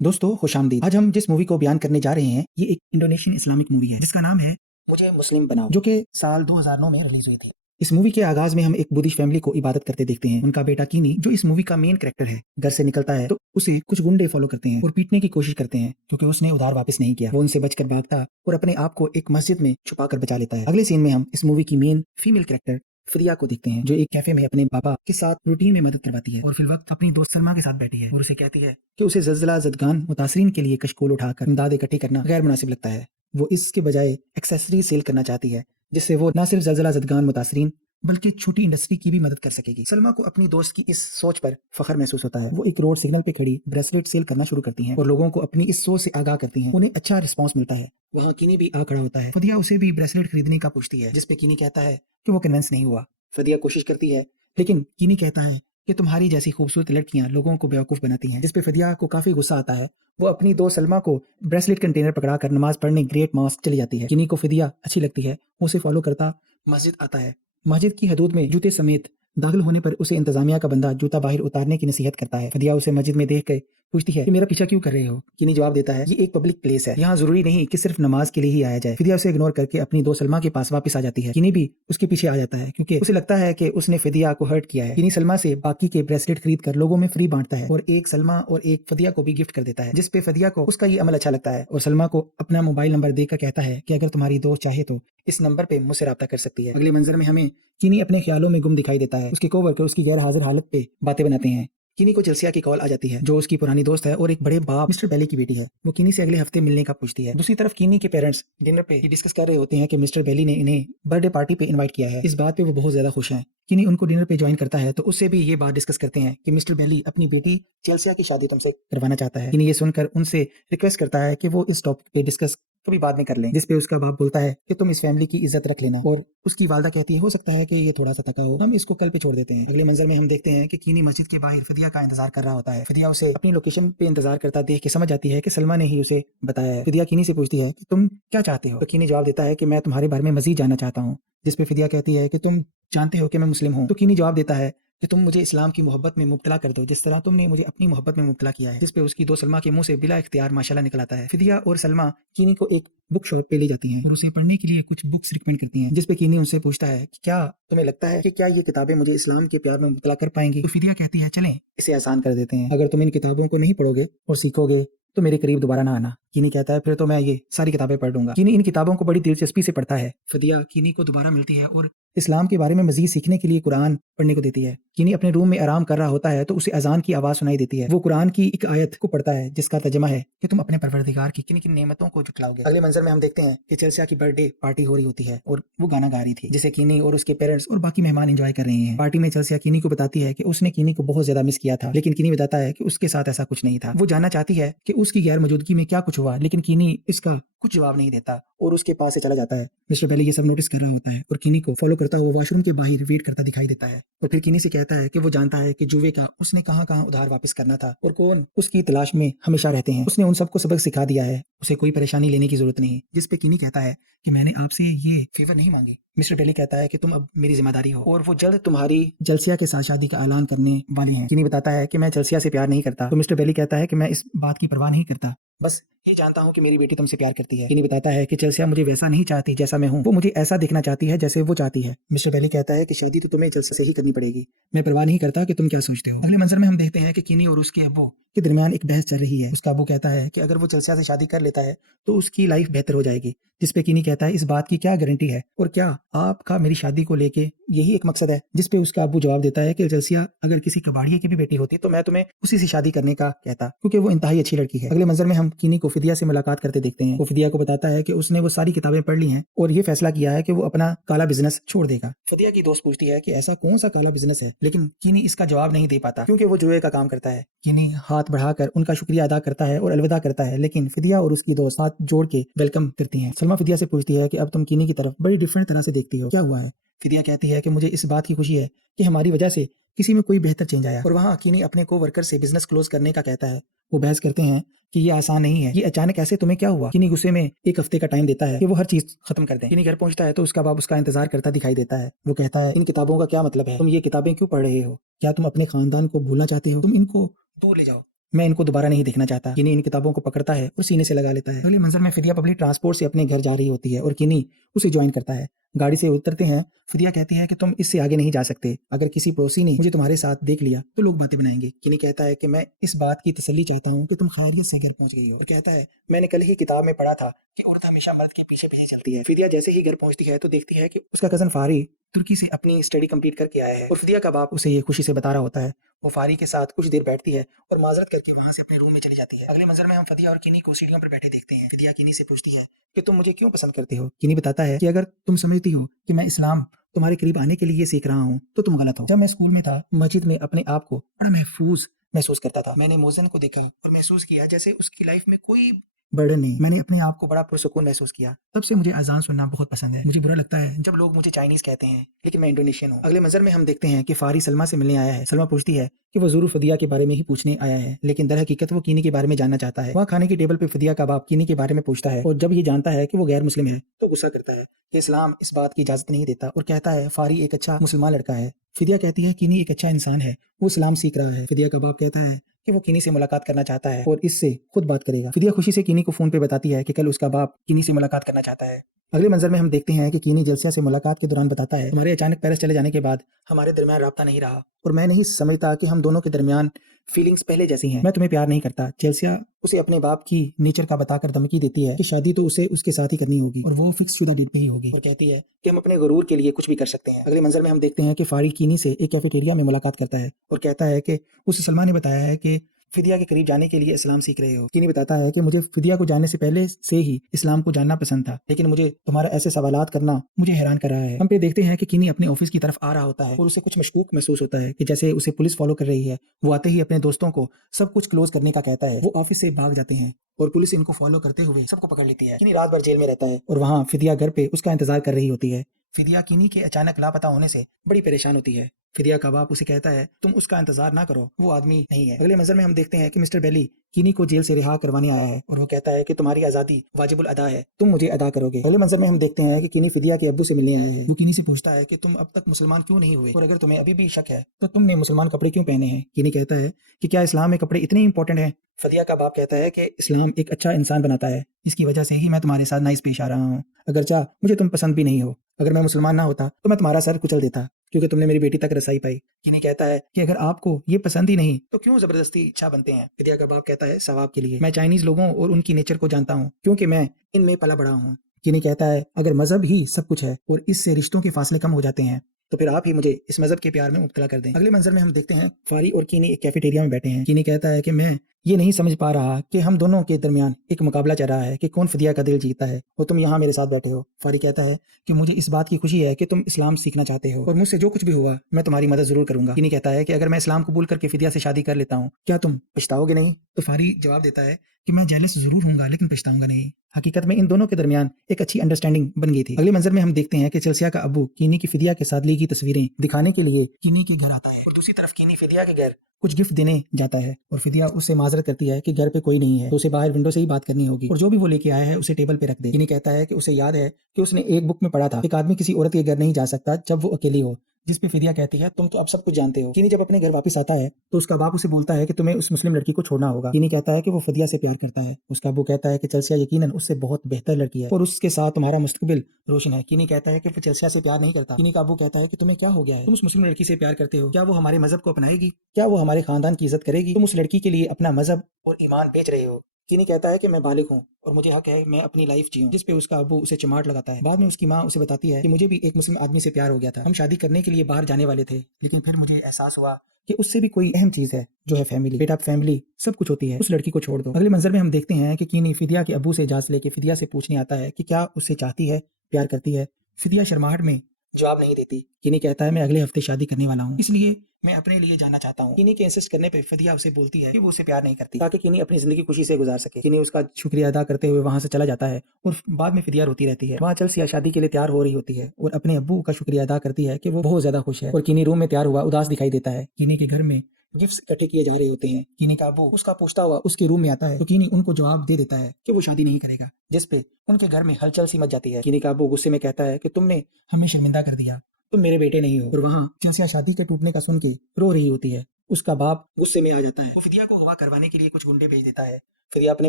दोस्तों खुश आमदीद। आज हम जिस मूवी को बयान करने जा रहे हैं ये एक इंडोनेशियन इस्लामिक मूवी है जिसका नाम है मुझे मुस्लिम बनाओ, जो कि साल 2009 में रिलीज हुई थी। इस मूवी के आगाज में हम एक बुद्धिस्ट फैमिली को इबादत करते देखते हैं। उनका बेटा कीनी, जो इस मूवी का मेन कैरेक्टर है, घर से निकलता है तो उसे कुछ गुंडे फॉलो करते हैं और पीटने की कोशिश करते हैं क्योंकि उसने उधार वापस नहीं किया। वो उनसे बचकर भागता और अपने आप को एक मस्जिद में छुपा कर बचा लेता है। अगले सीन में हम इस मूवी की मेन फीमेल कैरेक्टर फदिया को देखते हैं, जो एक कैफे में अपने पापा के साथ रूटीन में मदद करवाती है और फिर वक्त अपनी दोस्त सलमा के साथ बैठी है और उसे कहती है कि उसे ज़लज़ला ज़दगान मुतासरीन के लिए कशकोल उठाकर इमदाद इकट्ठी करना गैर मुनासिब लगता है। वो इसके बजाय एक्सेसरी सेल करना चाहती है जिससे वो न सिर्फ ज़लज़ला ज़दगान मुतासरीन बल्कि छोटी इंडस्ट्री की भी मदद कर सकेगी। सलमा को अपनी दोस्त की इस सोच पर फख्र महसूस होता है। वो एक रोड सिग्नल पे खड़ी ब्रेसलेट सेल करना शुरू करती हैं और लोगों को अपनी इस सोच से आगाह करती हैं। उन्हें अच्छा रिस्पांस मिलता है। वहाँ कीनी भी आ खड़ा होता है। फदिया उसे भी ब्रेसलेट खरीदने का पूछती है, जिसपे कीनी कहता है कि वो कन्विंस नहीं हुआ। फदिया कोशिश करती है लेकिन कीनी कहता है कि तुम्हारी जैसी खूबसूरत लड़कियां लोगों को बेवकूफ बनाती हैं, जिसपे फदिया को काफी गुस्सा आता है। वो अपनी दोस्त सलमा को ब्रेसलेट कंटेनर पकड़ाकर नमाज पढ़ने ग्रेट मॉस्क चली जाती है। कीनी को फदिया अच्छी लगती है, वो उसे फॉलो करता मस्जिद आता है। मस्जिद की हदूद में जूते समेत दाखिल होने पर उसे इंतजामिया का बंदा जूता बाहर उतारने की नसीहत करता है। फदिया उसे मस्जिद में देख कर पूछती है कि मेरा पीछा क्यों कर रहे हो। कीनी जवाब देता है ये एक पब्लिक प्लेस है, यहाँ जरूरी नहीं कि सिर्फ नमाज के लिए ही आया जाए। फदिया उसे इग्नोर करके अपनी दोस्त सलमा के पास वापस आ जाती है। कीनी भी उसके पीछे आ जाता है क्योंकि उसे लगता है कि उसने फदिया को हर्ट किया है। कीनी सलमा से बाकी के ब्रेसलेट खरीद कर लोगों में फ्री बांटता है और एक सलमा और एक फदिया को भी गिफ्ट कर देता है, जिसपे फदिया को उसका ये अमल अच्छा लगता है और सलमा को अपना मोबाइल नंबर देकर कहता है कि अगर तुम्हारी दोस्त चाहे तो इस नंबर पे मुझसे राब्ता कर सकती है। अगले मंजर में हमें कीनी अपने ख्यालों में गुम दिखाई देता है। उसके कोवर्कर उसकी गैर हाजिर हालत पे बातें बनाते हैं। कीनी को जलसिया की कॉल आ जाती है, जो उसकी पुरानी दोस्त है और एक बड़े बाप मिस्टर बेली की बेटी है। वो कीनी से अगले हफ्ते मिलने का पूछती है। दूसरी तरफ कीनी के पेरेंट्स डिनर पे डिस्कस कर रहे होते हैं कि मिस्टर बेली ने इन्हें बर्थडे पार्टी पे इनवाइट किया है। इस बात पे वो बहुत ज्यादा खुश हैं। कीनी उनको डिनर पे ज्वाइन करता है तो उससे भी ये बात डिस्कस करते हैं कि मिस्टर बेली अपनी बेटी चेल्सिया की शादी तुमसे करवाना चाहता है। कीनी ये सुनकर उनसे रिक्वेस्ट करता है कि वो इस टॉपिक पे डिस्कस कभी बाद में कर लें, जिसपे उसका बाप बोलता है कि तुम इस फैमिली की इज्जत रख लेना और उसकी वालदा कहती है हो सकता है कि ये थोड़ा सा थका हो, हम इसको कल पे छोड़ देते हैं। अगले मंजर में हम देखते हैं कि कीनी मस्जिद के बाहर फदिया का इंतजार कर रहा होता है। फदिया उसे अपनी लोकेशन पे इंतजार करता देख के समझ जाती है कि सलमा ने ही उसे बताया है। फदिया कीनी से पूछती है कि तुम क्या चाहते हो, तो कीनी जवाब देता है कि मैं तुम्हारे बारे में मजीद जानना चाहता हूँ, जिसपे फदिया कहती है कि तुम जानते हो कि मैं मुस्लिम हूँ। तो कीनी जवाब देता है कि तुम मुझे इस्लाम की मोहब्बत में मुब्तला कर दो जिस तरह तुमने मुझे अपनी मोहब्बत में मुब्तला किया है, जिसपे उसकी दो सलमा के मुंह से बिला इख्तियार माशाल्लाह निकल आता है। फिदिया और सलमा कीनी को एक बुक शॉप पे ले जाती हैं और उसे पढ़ने के लिए कुछ बुक्स रिकमेंड करती हैं, जिसपे कीनी उनसे पूछता है कि क्या तुम्हें लगता है कि क्या ये किताबें मुझे इस्लाम के प्यार में मुब्तला कर पाएंगी। तो फिदिया कहती है चलें इसे आसान कर देते हैं, अगर तुम इन किताबों को नहीं पढ़ोगे और सीखोगे तो मेरे करीब दोबारा ना आना। कीनी कहता है फिर तो मैं ये सारी किताबें पढ़ लूंगा। कीनी इन किताबों को बड़ी दिलचस्पी से पढ़ता है। फिदिया कीनी को दोबारा मिलती है और इस्लाम के बारे में मजीद सीखने के लिए कुरान पढ़ने को देती है। कीनी अपने रूम में आराम कर रहा होता है तो उसे अजान की आवाज सुनाई देती है। वो कुरान की एक आयत को पढ़ता है जिसका तर्जुमा है कि तुम अपने परवरदिगार की किन किन नेमतों को जुटलाओगे। अगले मंजर में हम देखते हैं कि चेल्सिया की बर्थडे पार्टी हो रही होती है और वो गाना गा रही थी, जिसे कीनी और उसके पेरेंट्स और बाकी मेहमान एंजॉय कर रहे हैं। पार्टी में चेल्सिया कीनी को बताती है कि उसने कीनी को बहुत ज्यादा मिस किया था, लेकिन कीनी बताता है कि उसके साथ ऐसा कुछ नहीं था। वो जानना चाहती है कि उसकी गैर मौजूदगी में क्या कुछ हुआ, लेकिन कीनी इसका कुछ जवाब नहीं देता और उसके पास से चला जाता है। मिस्टर बेली ये सब नोटिस कर रहा होता है और कीनी को फॉलो करता हुआ वॉशरूम के बाहर वेट करता दिखाई देता है और फिर कीनी से कहता है कि वो जानता है कि जुए का उसने कहाँ कहाँ उधार वापस करना था और कौन उसकी तलाश में हमेशा रहते हैं। उसने उन सबको सबक सिखा दिया है, उसे कोई परेशानी लेने की जरूरत नहीं। जिस पे कीनी कहता है कि मैंने आपसे ये फेवर नहीं मांगे। मिस्टर बेली कहता है कि तुम अब मेरी जिम्मेदारी हो और वो जल्द तुम्हारी जलसिया के साथ शादी का ऐलान करने वाले हैं। कीनी बताता है कि मैं जलसिया से प्यार नहीं करता, तो मिस्टर बेली कहता है कि मैं इस बात की परवाह नहीं करता, बस ये जानता हूँ कि मेरी बेटी तुमसे प्यार करती है। कीनी बताता है कि चेल्सिया मुझे वैसा नहीं चाहती जैसा मैं हूँ, वो मुझे ऐसा दिखना चाहती है जैसे वो चाहती है। मिस्टर बेली कहता है कि शादी तो तुम्हें चेल्सिया से ही करनी पड़ेगी, मैं परवाह नहीं करता कि तुम क्या सोचते हो। अगले मंजर में हम देखते हैं कि कीनी और उसके अब्बू के दरमियान एक बहस चल रही है। उसका अब्बू कहता है कि अगर वो चेल्सिया से शादी कर लेता है तो उसकी लाइफ बेहतर हो जाएगी, जिसपे कीनी कहता है इस बात की क्या गारंटी है और क्या आपका मेरी शादी को लेके यही एक मकसद है। जिसपे उसका अब्बू जवाब देता है कि चेल्सिया अगर किसी कबाड़िए की भी बेटी होती तो मैं तुम्हें उसी से शादी करने का कहता, क्योंकि वो इंतहाई अच्छी लड़की है। अगले मंजर में हम कीनी को फिदिया से मुलाकात करते देखते हैं। वो फिदिया को बताता है कि उसने वो सारी किताबें पढ़ ली हैं और ये फैसला किया है कि वो अपना काला बिजनेस छोड़ देगा। फिदिया की दोस्त पूछती है कि ऐसा कौन सा काला बिजनेस है, लेकिन कीनी इसका जवाब नहीं दे पाता क्योंकि वो जुए का काम करता है। कीनी हाथ बढ़ाकर उनका शुक्रिया अदा करता है और अलविदा करता है, लेकिन फिदिया और उसकी दोस्त हाथ जोड़ के वेलकम करती हैं। सलमा फिदिया से पूछती है कि अब तुम कीनी की तरफ बड़ी डिफरेंट तरह से देखती हो, क्या हुआ है। फिदिया कहती है कि मुझे इस बात की खुशी है कि हमारी वजह से किसी में कोई बेहतर चेंज आया। और वहाँ कीनी अपने को वर्कर से बिजनेस क्लोज करने का कहता है। वो बहस करते हैं कि ये आसान नहीं है, ये अचानक ऐसे तुम्हें क्या हुआ। कीनी गुस्से में एक हफ्ते का टाइम देता है कि वो हर चीज खत्म कर दें। कीनी घर पहुंचता है तो उसका बाप उसका इंतजार करता दिखाई देता है। वो कहता है इन किताबों का क्या मतलब है, तुम ये किताबें क्यों पढ़ रहे हो, क्या तुम अपने खानदान को भूलना चाहते हो, तुम इनको दूर ले जाओ। मैं इनको दोबारा नहीं देखना चाहता। किनी इन किताबों को पकड़ता है और सीने से लगा लेता है। अगले मंजर में फिदिया पब्लिक ट्रांसपोर्ट से अपने घर जा रही होती है और किनी उसे ज्वाइन करता है। गाड़ी से उतरते हैं। फिदिया कहती है कि तुम इससे आगे नहीं जा सकते। अगर किसी पड़ोसी ने मुझे तुम्हारे साथ देख लिया तो लोग बातें बनाएंगे। किनी कहता है कि मैं इस बात की तसल्ली चाहता हूँ कि तुम खैरियत से घर पहुंच गई हो। और कहता है मैंने कल ही किताब में पढ़ा था कि औरत हमेशा मर्द के पीछे पीछे चलती है। फिदिया जैसे ही घर पहुंचती है तो देखती है कि उसका कजन फारी तुर्की से अपनी स्टडी कंप्लीट करके आया है और फिदिया का बाप उसे ये खुशी से बता रहा होता है। वो फारी के साथ कुछ देर बैठती है और माजरत करके वहां से अपने रूम में चली जाती है। अगले मंजर में हम फिदिया और किनी को सीढ़ियों पर बैठे देखते हैं। फिदिया किनी से पूछती है कि तुम मुझे क्यों पसंद करते हो। किनी बताता है कि अगर तुम समझती हो कि मैं इस्लाम तुम्हारे करीब आने के लिए सीख रहा हूँ तो तुम गलत हो। जब मैं स्कूल में था मस्जिद में अपने आप को बड़ा महफूज महसूस करता था। मैंने मोजन को देखा और महसूस किया जैसे उसकी लाइफ में कोई बर्डन नहीं। मैंने अपने आप को बड़ा पुरसुकून महसूस किया। तब से मुझे अजान सुनना बहुत पसंद है। मुझे बुरा लगता है जब लोग मुझे चाइनीज कहते हैं लेकिन मैं इंडोनेशियन हूँ। अगले मंजर में हम देखते हैं कि फारी सलमा से मिलने आया है। सलमा पूछती है कि वो जरूर फिदिया के बारे में ही पूछने आया है लेकिन दर हकीकत वो किनी के बारे में जानना चाहता है। वहाँ खाने की टेबल पे फिदिया का बाप किनी के बारे में पूछता है और जब ये जानता है कि वो गैर मुस्लिम है तो गुस्सा करता है कि इस्लाम इस बात की इजाजत नहीं देता और कहता है फारी एक अच्छा मुसलमान लड़का है। फिदिया कहती है किनी एक अच्छा इंसान है, वो इस्लाम सीख रहा है। फिदिया का बाप कहता है कि वो किनी से मुलाकात करना चाहता है और इससे खुद बात करेगा। फिदिया खुशी से किनी को फोन पे बताती है कि कल उसका बाप किनी से मुलाकात करना चाहता है। अगले मंजर में हम देखते हैं कि किनी जलसिया से मुलाकात के दौरान बताता है हमारे अचानक पेरिस चले जाने के बाद हमारे दरमियान राब्ता नहीं रहा और मैं नहीं समझता कि हम दोनों के दरमियान फीलिंग्स पहले जैसी हैं। मैं तुम्हें प्यार नहीं करता। जेलसिया उसे अपने बाप की नेचर का बताकर धमकी देती है कि शादी तो उसे उसके साथ ही करनी होगी और वो फिक्स शुदा डेट पे ही होगी और कहती है कि हम अपने गुरूर के लिए कुछ भी कर सकते हैं। अगले मंजर में हम देखते हैं कि फारी किनी से एक कैफेटेरिया में मुलाकात करता है और कहता है कि उसे सलमा ने बताया है कि फिदिया के करीब जाने के लिए इस्लाम सीख रहे हो। किनी बताता है कि मुझे फिदिया को जानने से पहले से ही इस्लाम को जानना पसंद था लेकिन मुझे तुम्हारा ऐसे सवालात करना मुझे हैरान कर रहा है। हम पे देखते हैं कि किनी अपने ऑफिस की तरफ आ रहा होता है और उसे कुछ मशकूक महसूस होता है कि जैसे उसे पुलिस फॉलो कर रही है। वो आते ही अपने दोस्तों को सब कुछ क्लोज करने का कहता है। वो ऑफिस से भाग जाते हैं और पुलिस इनको फॉलो करते हुए सबको पकड़ लेती है। किनी रात भर जेल में रहता है और वहाँ फिदिया घर पे उसका इंतजार कर रही होती है। फिदिया किनी के अचानक लापता होने से बड़ी परेशान होती है। फिदिया का बाप उसे कहता है तुम उसका इंतजार ना करो, वो आदमी नहीं है। अगले मंजर में हम देखते हैं कि मिस्टर बेली किनी को जेल से रिहा करवाने आया है और वो कहता है कि तुम्हारी आजादी वाजिबुल अदा है, तुम मुझे अदा करोगे। अगले मंजर में हम देखते हैं कि किनी फिदिया के अब्बू से मिलने आया है। वो किनी से पूछता है कि तुम अब तक मुसलमान क्यों नहीं हुए और अगर तुम्हें अभी भी शक है तो तुमने मुसलमान कपड़े क्यों पहने हैं। किनी कहता है कि क्या इस्लाम में कपड़े इतने इंपॉर्टेंट हैं। फिदिया का बाप कहता है कि इस्लाम एक अच्छा इंसान बनाता है, इसकी वजह से ही मैं तुम्हारे साथ नाइस पेश आ रहा हूँ। अगर चाह मुझे तुम पसंद भी नहीं हो, अगर मैं मुसलमान ना होता तो मैं तुम्हारा सर कुचल देता क्योंकि तुमने मेरी बेटी तक रसाई पाई। किनी कहता है कि अगर आपको ये पसंद ही नहीं तो क्यों जबरदस्ती इच्छा बनते हैं। फिदिया का बाप कहता है सवाब के लिए। मैं चाइनीज लोगों और उनकी नेचर को जानता हूँ क्योंकि मैं इनमें पला बड़ा हूँ। किनी कहता है अगर मजहब ही सब कुछ है और इससे रिश्तों के फासले कम हो जाते हैं तो फिर आप ही मुझे इस मजहब के प्यार में मुब्तला कर दें। अगले मंजर में हम देखते हैं फारी और किनी एक कैफेटेरिया में बैठे हैं। किनी कहता है कि मैं ये नहीं समझ पा रहा कि हम दोनों के दरमियान एक मुकाबला चल रहा है कि कौन फिदिया का दिल जीतता है और तुम यहाँ मेरे साथ बैठे हो। फारी कहता है कि मुझे इस बात की खुशी है कि तुम इस्लाम सीखना चाहते हो और मुझसे जो कुछ भी हुआ मैं तुम्हारी मदद जरूर करूंगा। किनी कहता है कि अगर मैं इस्लाम कबूल करके फिदिया से शादी कर लेता हूँ क्या तुम पछताओगे नहीं। तो फारी जवाब देता है कि मैं जेलस जरूर हूँगा लेकिन पछताऊंगा नहीं। हकीकत में इन दोनों के दरमियान एक अच्छी अंडरस्टैंडिंग बन गई थी। अगले मंजर में हम देखते हैं कि चेल्सिया का अब्बू किनी की फिदिया के साथ ली की तस्वीरें दिखाने के लिए किनी के घर आता है और दूसरी तरफ किनी फिदिया के घर कुछ गिफ्ट देने जाता है और फिदिया उससे माजरत करती है कि घर पे कोई नहीं है तो उसे बाहर विंडो से ही बात करनी होगी और जो भी वो लेके आया है उसे टेबल पे रख दे। किनी कहता है कि उसे याद है कि उसने एक बुक में पढ़ा था एक आदमी किसी औरत के घर नहीं जा सकता जब वो अकेली हो, जिस पे फिदिया कहती है तुम तो अब सब कुछ जानते हो। किनी जब अपने घर वापस आता है तो उसका बाप उसे बोलता है कि तुम्हें उस मुस्लिम लड़की को छोड़ना होगा। किनी कहता है कि वो फिदिया से प्यार करता है। उसका अब्बू कहता है कि चेल्सिया यकीनन उससे बहुत बेहतर लड़की है और उसके साथ तुम्हारा मुस्तकबिल रोशन है। किनी कहता है कि वो चेल्सिया से प्यार नहीं करता। किनी का अब्बू कहता है कि तुम्हें क्या हो गया है, तुम उस मुस्लिम लड़की से प्यार करते हो, क्या वो हमारे मजहब को अपनाएगी, क्या वो हमारे खानदान की इज्जत करेगी, तुम उस लड़की के लिए अपना मजहब और ईमान बेच रहे हो। किनी कहता है कि मैं बालिग हूँ और मुझे हक है मैं अपनी लाइफ जीऊं, जिस पे उसका अब्बू उसे चिमाट लगाता है। बाद में उसकी माँ उसे बताती है कि मुझे भी एक मुस्लिम आदमी से प्यार हो गया था, हम शादी करने के लिए बाहर जाने वाले थे लेकिन फिर मुझे एहसास हुआ कि उससे भी कोई अहम चीज है जो है फैमिली। बेटा फैमिली सब कुछ होती है, उस लड़की को छोड़ दो। अगले मंजर में हम देखते हैं कि किनी फिदिया के अब्बू से इजाजत लेके फिदिया से पूछने आता है कि क्या उससे चाहती है, प्यार करती है। फिदिया शर्माहट में जवाब नहीं देती। किनी कहता है मैं अगले हफ्ते शादी करने वाला हूँ इसलिए मैं अपने लिए जाना चाहता हूँ। किनी के इंसिस्ट करने पे फिदिया उसे बोलती है कि वो उसे प्यार नहीं करती ताकि किनी अपनी जिंदगी खुशी से गुजार सके। किनी उसका शुक्रिया अदा करते हुए वहां से चला जाता है और बाद में फिदिया रोती रहती है। वहाँ चेल्सिया शादी के लिए तैयार हो रही होती है और अपने अब्बू का शुक्रिया अदा करती है कि वो बहुत ज्यादा खुश है और किनी रूम में तैयार हुआ उदास दिखाई देता है। किनी के घर में गिफ्ट्स इकट्ठे किए जा रहे होते हैं। किनी का अब्बू उसका पूछता हुआ उसके रूम में आता है तो किनी उनको जवाब दे देता है कि वो शादी नहीं करेगा, जिस पे उनके घर में हलचल सी मच जाती है। किनी का अब्बू गुस्से में कहता है कि तुमने हमें शर्मिंदा कर दिया, तुम मेरे बेटे नहीं हो और वहाँ चेल्सिया शादी के टूटने का सुन के रो रही होती है। اس کا باپ غصے میں آ جاتا ہے. وہ فدیہ کو اغوا کروانے کے لیے کچھ گنڈے بھیج دیتا ہے. فدیہ اپنے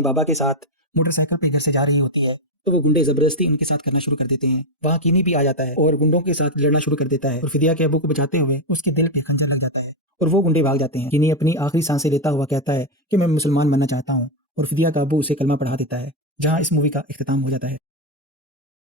بابا کے ساتھ موٹر سائیکل پہ گھر سے جا رہی ہوتی ہے تو وہ گنڈے زبردستی ان کے ساتھ کرنا شروع کر دیتے ہیں. وہاں کینی بھی آ جاتا ہے اور گنڈوں کے ساتھ لڑنا شروع کر دیتا ہے اور فدیہ کے ابو کو بچاتے ہوئے اس کے دل پہ خنجر لگ جاتا ہے اور وہ گنڈے بھاگ جاتے ہیں. کینی اپنی آخری سانسیں لیتا ہوا کہتا ہے کہ میں مسلمان بننا چاہتا ہوں اور فدیہ کا ابو اسے کلمہ پڑھا دیتا ہے. جہاں اس مووی کا اختتام ہو جاتا ہے.